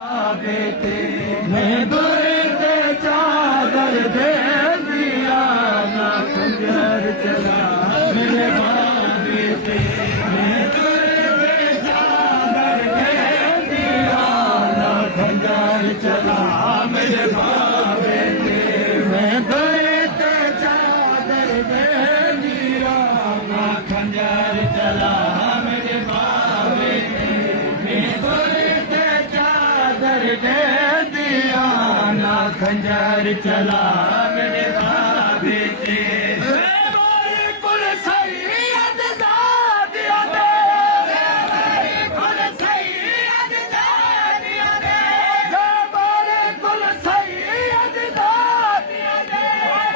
बेटे मैं दुर्द चादर दे दिया ना खंजर चला मेरे बेटे मैं दुर्द चादर दे दिया ना खंजर चला मेरे बेटे मैं दुर्द चादर दे दिया ना खंजर चला मेरे बेटे मैं दुर्द चादर दे दिया ना खंजर चला मेरे बेटे कुल सैयद दादिया दे कुल सैयद दादिया दे कुल सैयद दादिया दे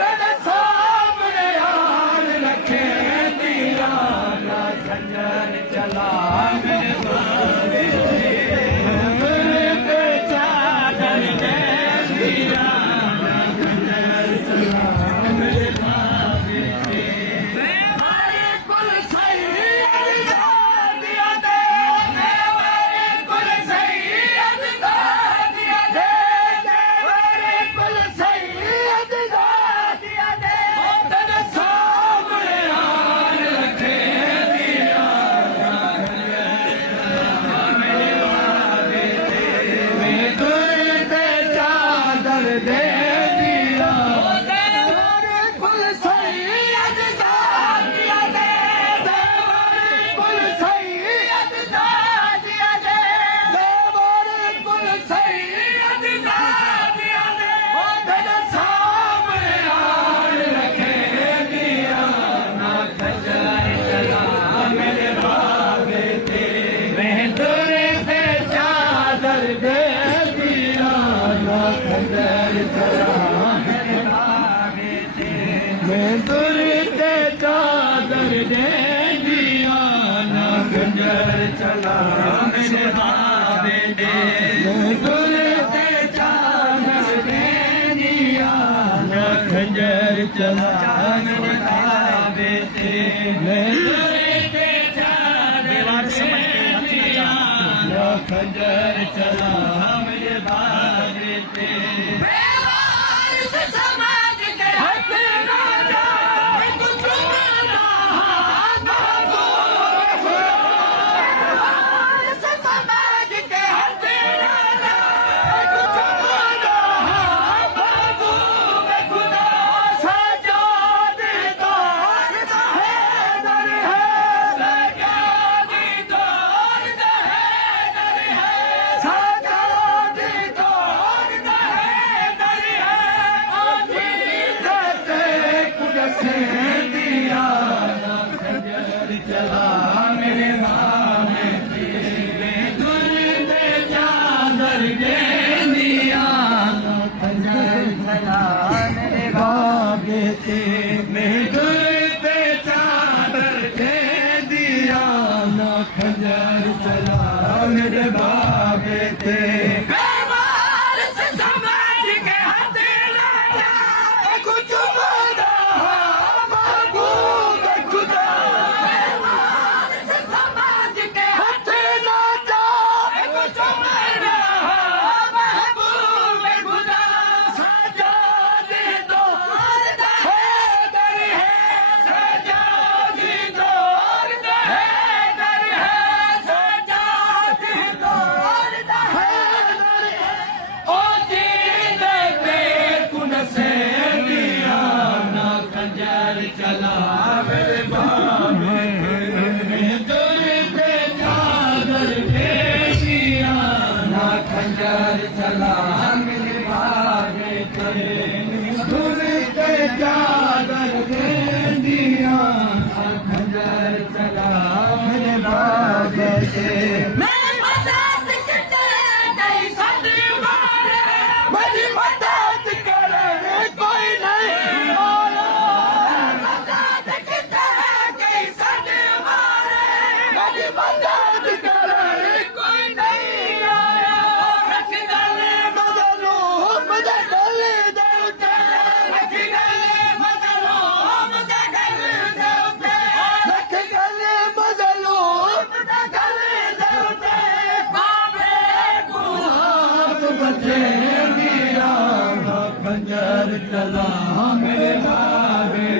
तेरे सामने हाल रखे दिया ना खंजर चला मेरे बेटे चादर दे दिया ना खंजर चला मेरे बेटे कुल सैयद दादिया दे कुल सैयद दादिया दे कुल सैयद दादिया दे तेरे सामने हाल रखे दिया ना खंजर चला मेरे बेटे मैं तुझे चादर दे दिया कुल सैयद दादिया दे कुल सैयद दादिया दे कुल सैयद दादिया दे तेरे सामने हाल रखे दिया ना खंजर चला मेरे बेटे मैं तुझे चादर दे दिया ना खंजर चला मेरे बेटे मैं तुझे चादर दे दिया ना खंजर चला मेरे बेटे मैं तुझे चादर दे दिया ना खंजर चला मेरे बेटे मैं तुझे चादर दे दिया ना खंजर चला मेरे बेटे बेवारिस समाज के हक ना जाए कुछ ना बेवारिस समाज के हक ना जाए कुछ ना खुदा सजादी दौर है दर है सजादी दौर है दर है सजादी दौर है दर है आधी देते कुछ से दिया ना खंजर चला मेरे बेटे मैं तुझे चादर दे दिया ना खंजर चला मेरे बेटे मैं तुझे चादर दे दिया ना खंजर चला मेरे बेटे बेवारिस समाज के हाथ ना जाए कुछ बड़ा महबूब खुदा बेवारिस समाज के हाथ ना जाए कुछ बड़ा महबूब खुदा सजादी दौर है दर है सजादी दौर है दर है सजादी दौर है दर है ओ जीने पे कुन से दिया ना खंजर चला मेरे बेटे मैं तुझे चादर दे दिया ना खंजर चला मेरे बेटे तुझे चादर दे दिया ना खंजर चला मेरे बेटे मैं मदद करे सद मारे मेरी मदद करे कोई नहीं आया मदद करे सद मारे मेरी मदद करे कोई नहीं आया रख गले मदद दे बचे दिया खंजर चला मेरे बाबे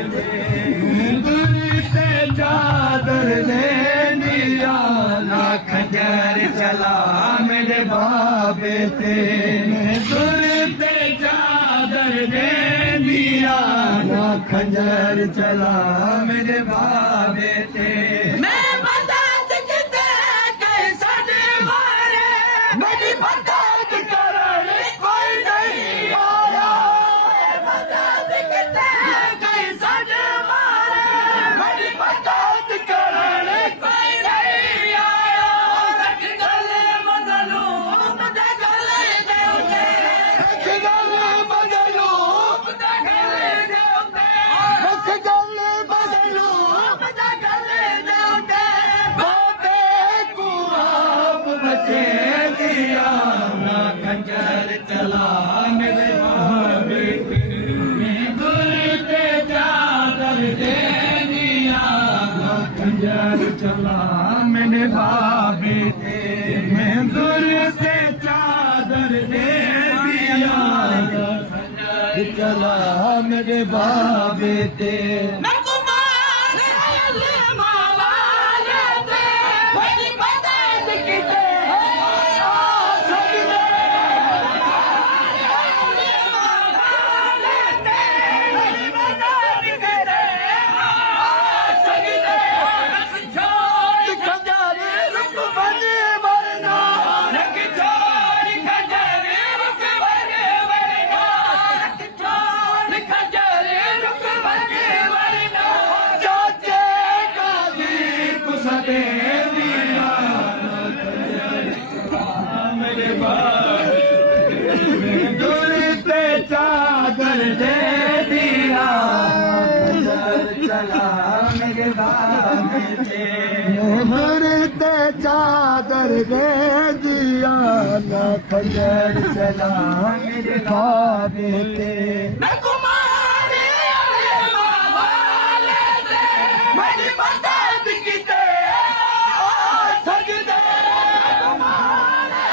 से चादर दे दिया ना खंजर चला मेरे बाबे से से चादर दे दिया ना खंजर चला मेरे बाबे से मैं बता किते कैसा दे मारे मेरी बता करने कोई नहीं आया बता किते कैसा दे मारे मेरी बता करने कोई नहीं आया रख गले मजलूम दे गले देवते रख गले मजलूम दे गले देवते रख गले मजलूम दे गले देवते बाबे को आप बचे दिया ना खंजर चला मेरे बाबे मैं गुर पे चादर दे दिया ना खंजर चला मेरे बाबे से मैं गुर से चादर दे दिया ना खंजर चला मेरे बाबे से मैं कुमार अल्ले माला लेते मेरी बता किते चादर दे दिया चला मेरे बाबे से ते चादर दे दिया ना खंजर चला मेरे बाबे से मैं कुमारी वाले दे मेरी बता किते सजदे कुमारी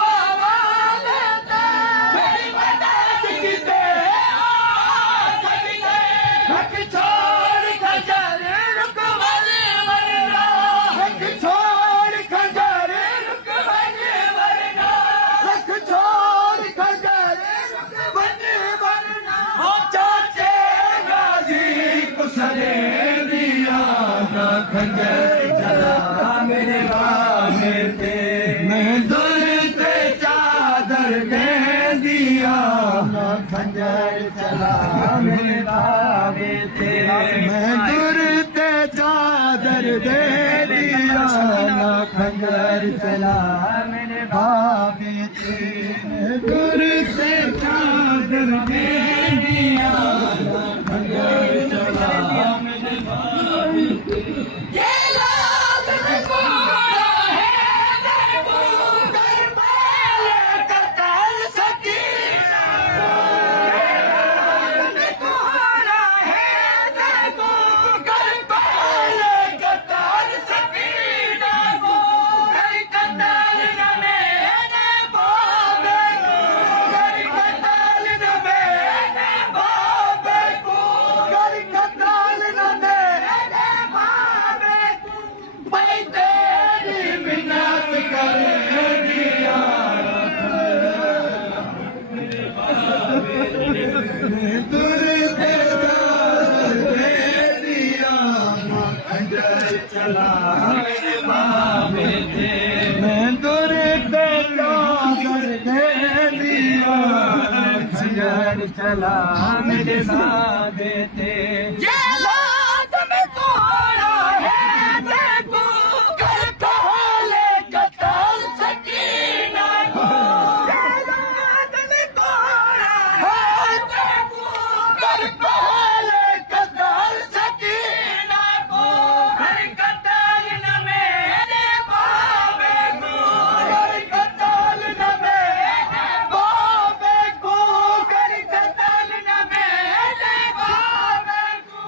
वाले दे मेरी बता किते सजदे रख छोड़ खंजर रुक वाले वरना रख छोड़ खंजर रुक वाले वरना रख छोड़ खंजर रुक वाले वरना ओ चाचे गाजी को सले दिया ना खंजर चला मेरे बाबे से मैं दुर पे चादर दे दिया ना खंजर चला मेरे बाबे से मैं दुर पे चादर दे दिया ना खंजर चला मेरे बाबे से मैं दुर पे चादर दे दिया ना खंजर चला मेरे बाबे से ये लाल कोड़ा है देखो कर पहले कतल सकीना कोड़ा है देखो कर पहले कतल सकीना को कर कतल न मेरे बाबे को कर कतल न मेरे बाबे को कर कतल न मेरे बाबे को मैं तेरी मिन्नत कर दिया मैं दूर पे चादर दे दिया खंजर चला मेरे बाबे से मैं दूर पे चादर दे दिया खंजर चला मेरे बाबे से ये लात में कोड़ा है देखो कर पहले कतल सकीना को ये लात में कोड़ा है देखो कर पहले कतल सकीना को कर कतल न मेरे बाबे को कर कतल न मेरे बाबे को कर कतल न मेरे बाबे को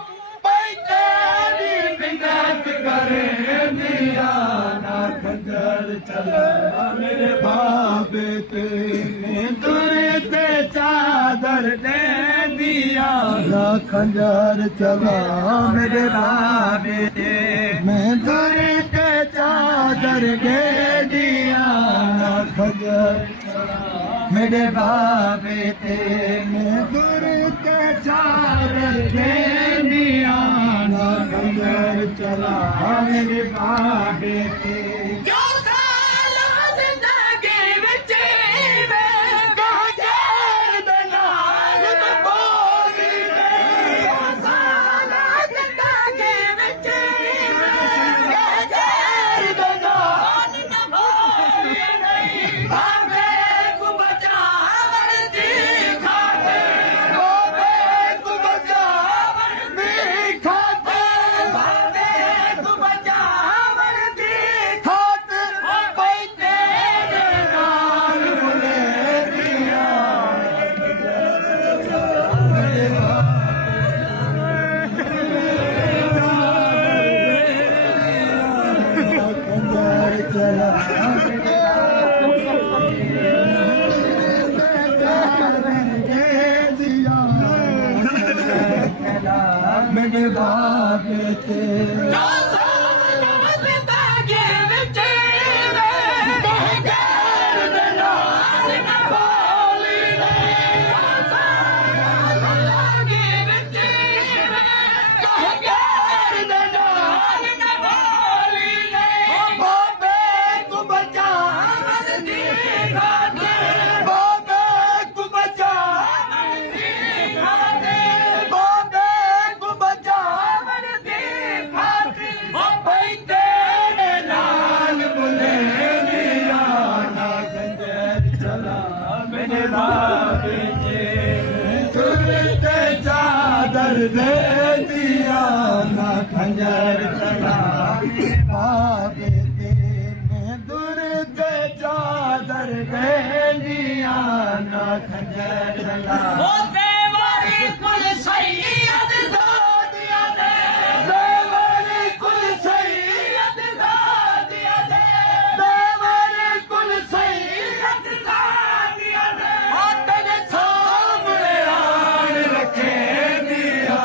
मैं तुरे ते चादर दे दिया ना खंजर चला मेरे बाबे मैं तुरे ते चादर दे दिया ना खंजर चला मेरे बाबे ते मैं तुरे ते चादर दे दिया ना खंजर चला मेरे बाबे ते जो साला जिंदगी विच मैं गहर दे नाल बोली नहीं जो साला जिंदगी विच मैं गहर दे नाल बोली नहीं बाबे को बचावन दी खातिर बाबे को बचावन दी खातिर बाबे को बचावन दी खातिर बैठे नाल बुले दिया खंजर चला मेरे बाबे ते जो साला जिंदगी विच मैं गहर दे नाल बोली नहीं जो साला जिंदगी विच मैं गहर दे नाल बोली नहीं बाबे को बचावन दी खातिर बाबे को बचावन दी खातिर बाबे को बचावन दी खातिर बैठे नाल बुले दिया ना खंजर चला मेरे बाबे ते तुरते चादर दे दिया ना खंजर चला मेरे बाबे ते मैं तुरते चादर दे दिया ना खंजर चला ओ देवारी कुल सैयद दादिया दे देवरी कुल सैयद दादिया दे देवरी कुल सैयद दादिया दे आ तेरे सामने आन रखे दिया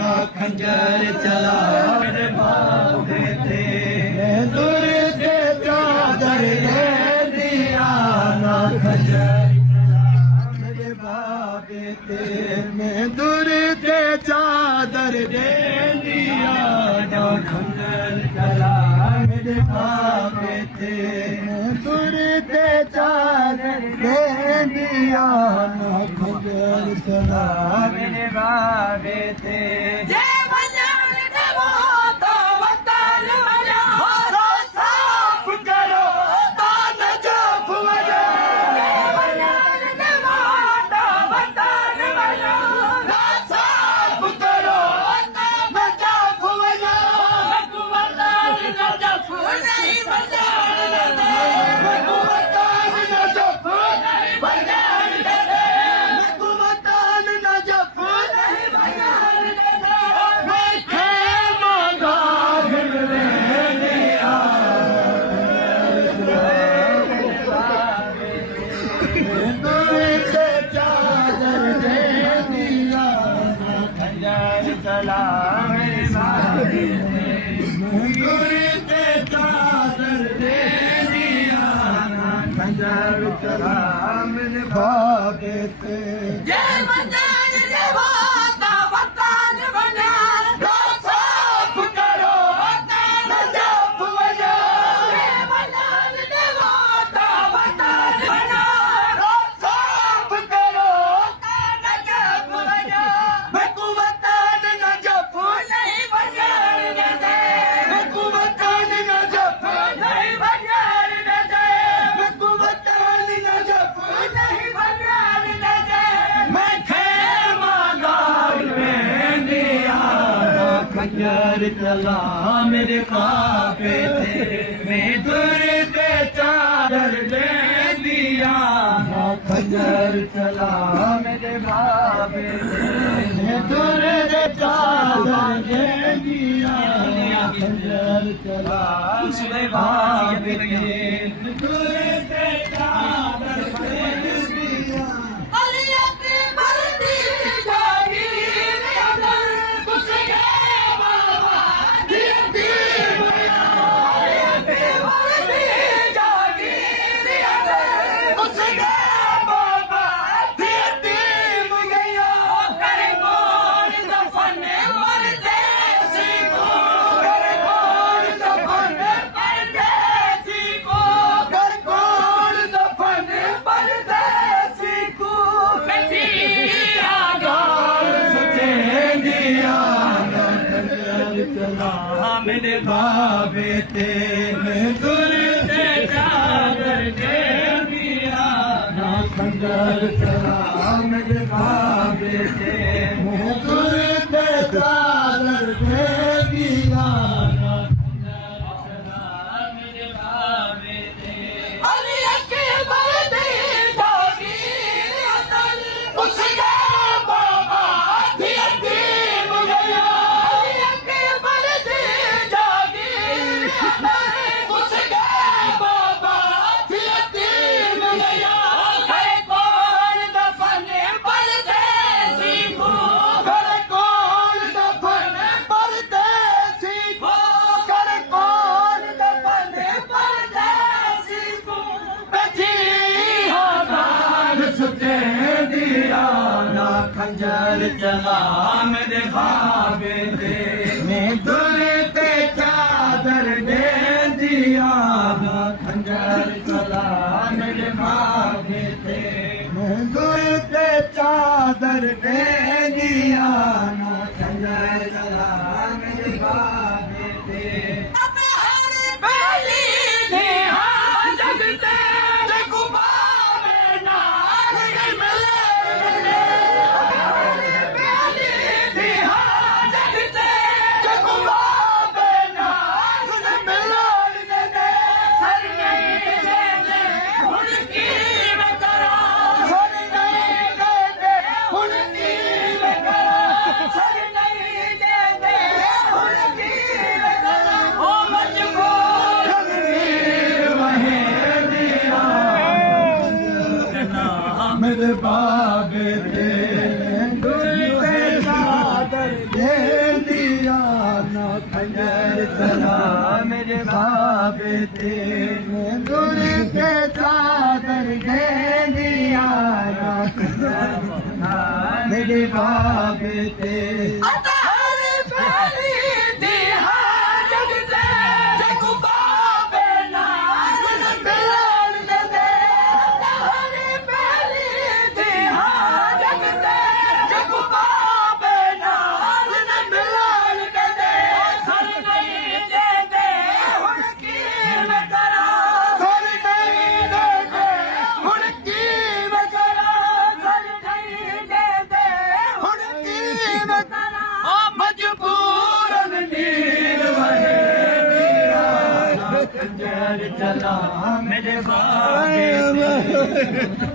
ना खंजर चला मेरे बाबे ते मैं तुरते चादर दे दिया ना खंजर चला मेरे बाबे ते मैं तुरते चादर दे दिया ना खंजर चला मेरे बाबे ते मैं तुरते चादर दे दिया ना खंजर चला मेरे बाबे ते जे वजन देवो तो वतन वजा साफ करो तान जाफ वजा जे वजन देवो तो वतन वजा साफ करो तान जाफ वजा वतन न जफ नहीं बजान दे हुकूमतान न जफ नहीं बजान दे हुकूमतान न जफ नहीं बजान दे मैं खेमा गाभिर रहने तुरते चादर दे दिया ना खंजर चला मेरे बाबे तुरते चादर दे दिया ना खंजर चला मेरे बाबे ते जे वजन देवो तो वतन वजा साफ करो तान जाफ वजा जे वजन देवो तो वतन वजा साफ करो न जफ वजा हुकूमतान न जफ नहीं बजान दे हुकूमतान न जफ नहीं बजान दे हुकूमतान न जफ नहीं बजान दे मैं खेमा गाल में दिया ना खंजर चला मेरे बाबे ते मैं तुरते चादर दे दिया ना खंजर चला मेरे बाबे ते मैं तुरते चादर दे दिया ना खंजर चला मेरे बाबे ते तुरते चादर दे मेरे बाबे ते मैं तुर ते चादर दे दिया ना खंजर चला मेरे बाबे ते मैं तुर ते चादर दे दिया ना खंजर चला मेरे बाबे ते अली अकबर दी जागीर अदल उसके बाबा दी अदीब गया अली अकबर दी जागीर अदल उसके बाबा दी अदीब गया है कौन दफन परदेसी को कर कौन दफन परदेसी को कर कौन दफन परदेसी को बैठी हो बाग सुते दिया ना खंजर चला मेरे बाबे ते मैं दुर ते चादर दे दिया ना खंजर चला मेरे बाबे ते मैं दुर ते चादर दे दिया ना खंजर चला मेरे बाबे ते पहली दी हाँ जगते देखो बाबे नाल मिले पहली दी हाँ जगते देखो बाबे नाल मिले सर नहीं देते उनकी मैं करा सर नहीं देते उनकी मैं करा सर नहीं देते उनकी मैं करा ओ मजबूर मेरे बाबे ते दुर ते चादर दे दिया ना खंजर चला मेरे बाबे ते दुर ते चादर दे दिया ना खंजर चला मेरे बाबे ते अतहरी पहली दी हाँ जगते देखो बाबे नाल मिलन दे अतहरी पहली दी हाँ जगते देखो बाबे नाल मिलन दे सर नहीं देते उनकी मैं करा सर नहीं देते उनकी मैं करा सर नहीं देते उनकी मैं करा ओ मजबूरन नीर वहे दिया ना खंजर चला मेरे बाबे ते